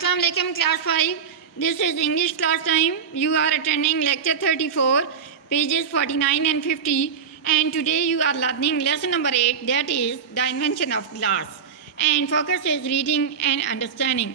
Assalamu alaikum class 5. This is English class time. You are attending lecture 34, pages 49 and 50. And today you are learning lesson number 8, that is the invention of glass. And focus is reading and understanding.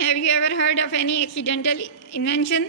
Have you ever heard of any accidental invention?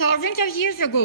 Thousands of years ago,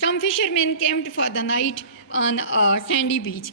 some fishermen camped for the night on a sandy beach.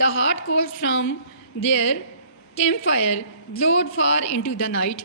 the hot coals from their campfire glowed far into the night.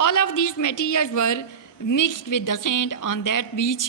All of these materials were mixed with the sand on that beach,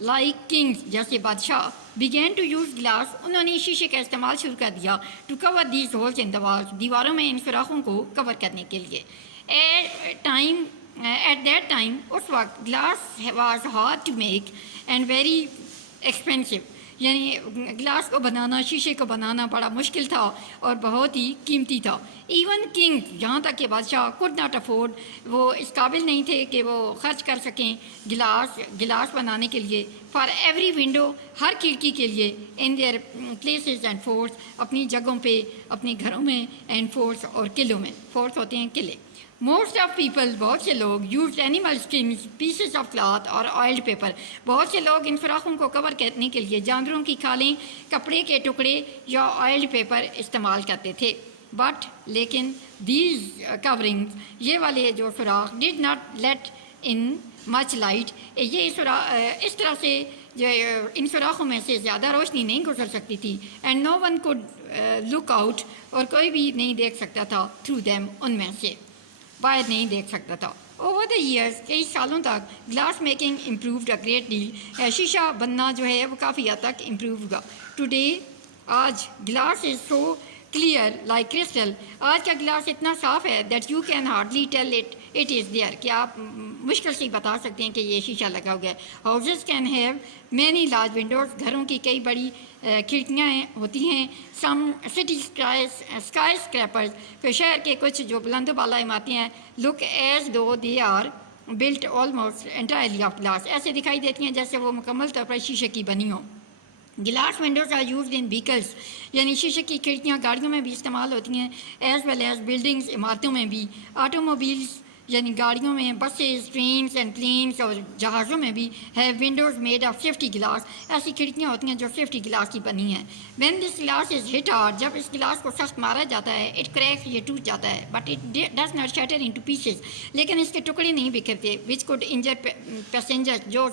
like kings جیسے بادشاہ began to use glass انہوں نے شیشے کا استعمال شروع کر دیا to cover these holes in the walls دیواروں میں ان سوراخوں کو کور کرنے کے لیے. At that time اس وقت glass was hard to make and very expensive یعنی گلاس کو بنانا شیشے کو بنانا بڑا مشکل تھا اور بہت ہی قیمتی تھا. ایون کنگ یہاں تک کہ بادشاہ could not afford وہ اس قابل نہیں تھے کہ وہ خرچ کر سکیں گلاس بنانے کے لیے. فار ایوری ونڈو ہر کھڑکی کے لیے in their places and forts اپنی جگہوں پہ اپنے گھروں میں اینڈ فورٹس اور قلعوں میں. فورٹس ہوتے ہیں قلعے. موسٹ آف پیپل بہت سے لوگ use animal اسکنس pieces of cloth اور آئلڈ پیپر بہت سے لوگ ان فراخوں کو کور کرنے کے لیے جانوروں کی کھالیں کپڑے کے ٹکڑے یا آئلڈ پیپر استعمال کرتے تھے. بٹ لیکن دیز کورنگز یہ والے جو سوراخ did not let in much light یہ اس طرح سے جو ان سوراخوں میں سے زیادہ روشنی نہیں گزر سکتی تھی. And no one could look out اور کوئی بھی نہیں دیکھ سکتا تھا تھرو دیم ان میں سے باہر نہیں دیکھ سکتا تھا. اوور دا ایئرس کئی سالوں تک glass making improved a great deal شیشہ بننا جو ہے وہ کافی حد تک امپروو ہوگا. ٹوڈے آج glass is so clear like crystal آج کا گلاس اتنا صاف ہے that you can hardly tell it is there کہ آپ مشکل سے بتا سکتے ہیں کہ یہ شیشہ لگا ہوا ہے. Houses can have many large Windows گھروں کی کئی بڑی کھڑکیاں ہوتی ہیں. سم سٹی اسکائی اسکریپرز کہ شہر کے کچھ جو بلند و بالا عمارتیں ہیں look as though they are built almost entirely of glass ایسے دکھائی دیتی ہیں جیسے وہ مکمل طور پر شیشے کی بنی ہوں. Glass windows are used in vehicles یعنی شیشے کی کھڑکیاں گاڑیوں میں بھی استعمال ہوتی ہیں ایز ویل ایز بلڈنگس عمارتوں میں بھی. آٹو موبائلس یعنی گاڑیوں میں بسز ٹرینس اینڈ پلینس اور جہازوں میں بھی ہے Windows made of safety glass ایسی کھڑکیاں ہوتی ہیں جو سیفٹی گلاس کی بنی ہیں. When this glass is hit hard جب اس گلاس کو سخت مارا جاتا ہے اٹ کریکس یہ ٹوٹ جاتا ہے but it does not shatter into pieces لیکن اس کے ٹکڑے نہیں بکھرتے وچ کوڈ انجر پیسنجر جو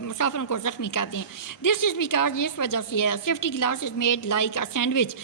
مسافروں کو زخمی کرتے ہیں. دس از بیکاز اس وجہ سے ہے safety glass is made like a sandwich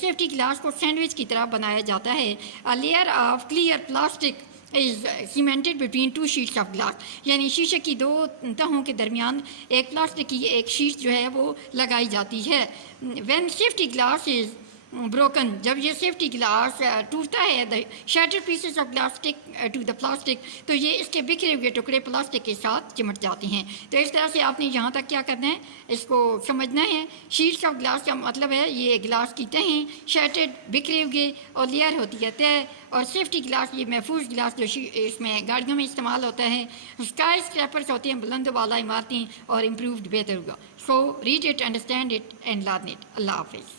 safety glass کو سینڈوچ کی طرح بنایا جاتا ہے. A layer of clear plastic is cemented between two sheets of glass یعنی شیشے کی دو تہوں کے درمیان ایک پلاسٹک کی ایک شیٹ جو ہے وہ لگائی جاتی ہے. When safety glass is broken جب یہ سیفٹی گلاس ٹوٹتا ہے the shatter pieces of glass stick to the plastic تو یہ اس کے بکھرے ہوئے ٹکڑے پلاسٹک کے ساتھ چمٹ جاتے ہیں. تو اس طرح سے آپ نے یہاں تک کیا کرنا ہے اس کو سمجھنا ہے. شیٹس آف گلاس کا مطلب ہے یہ گلاس کی تہیں شیٹرڈ بکھرے ہوئے اور لیئر ہوتی ہے تہ اور سیفٹی گلاس یہ محفوظ گلاس جو اس میں گاڑیوں میں استعمال ہوتا ہے. اسکائی اسکریپرس ہوتے ہیں بلند و بالا عمارتیں اور امپرووڈ بہتر ہوگا. So read it understand it and learn it. اللہ حافظ.